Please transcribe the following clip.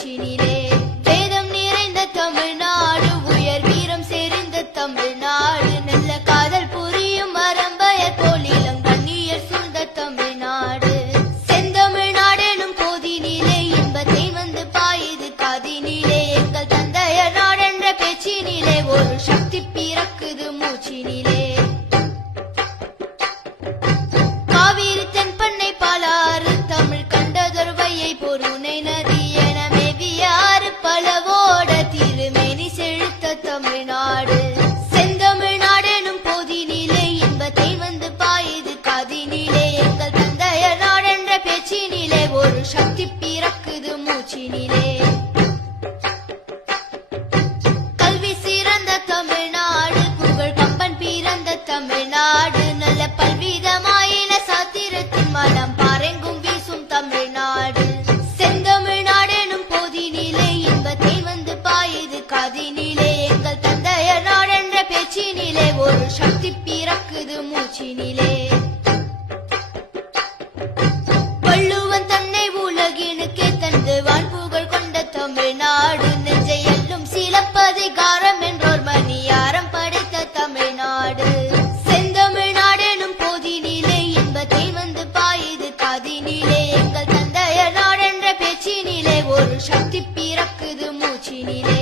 மூச்சினிலே. வேதம் நிறைந்த தமிழ்நாடு, உயர் வீரம் செறிந்த தமிழ்நாடு, நல்ல காதல் புரியும் அறம்பயர் போல் இளம் கண்ணியர் சூழ்ந்த தமிழ்நாடு. செந்தமிழ்நாடெனும் போதினிலே இன்பத்தை வந்து பாயுது காதினிலே. எங்கள் தந்தையர் நாடென்ற பேச்சினிலே ஒரு சக்தி பிறக்குது மூச்சினிலே. காவிரி தென்பண்ணை பாலாறு தமிழ் கண்டதொரு வையை பொருணை நதி என மேவியாறு பலவோட திருமேனி செழித்த தமிழ்நாடு. செந்தமிழ்நாடெனும் போதினிலே இன்பத்தை வந்து பாயுது காதினிலே. எங்கள் தந்தையர் நாடென்ற பேச்சினிலே ஒரு சக்தி பிறக்குது மூச்சினிலே. கல்வி சிறந்த தமிழ்நாடு, புகழ் கம்பன் பிறந்த தமிழ்நாடு, நல்ல பல்விதமாயின சாத்திரத்தின் மனம் பாரெங்கும் வீசும் தமிழ்நாடு. செந்தமிழ்நாடெனும் போதினிலே இன்பத்தை வந்து பாயுது காதினிலே. எங்கள் தந்தையர் நாடென்ற பேச்சினிலே ஒரு சக்தி பிறக்குது மூச்சினிலே. வள்ளுவன் தன்னை உலகினுக்கே தந்து வான்புகழ் கொண்ட தமிழ்நாடு, நெஞ்சை எல்லும் சிலப்பதிகாரம் என்றோர் மணியாரம் படைத்த தமிழ்நாடு. செந்தமிழ்நாடெனும் போதினிலே இன்பத்தை வந்து பாயுது காதினிலே. எங்கள் தந்தையர் நாடென்ற பேச்சினிலே ஒரு சக்தி பிறக்குது மூச்சினிலே.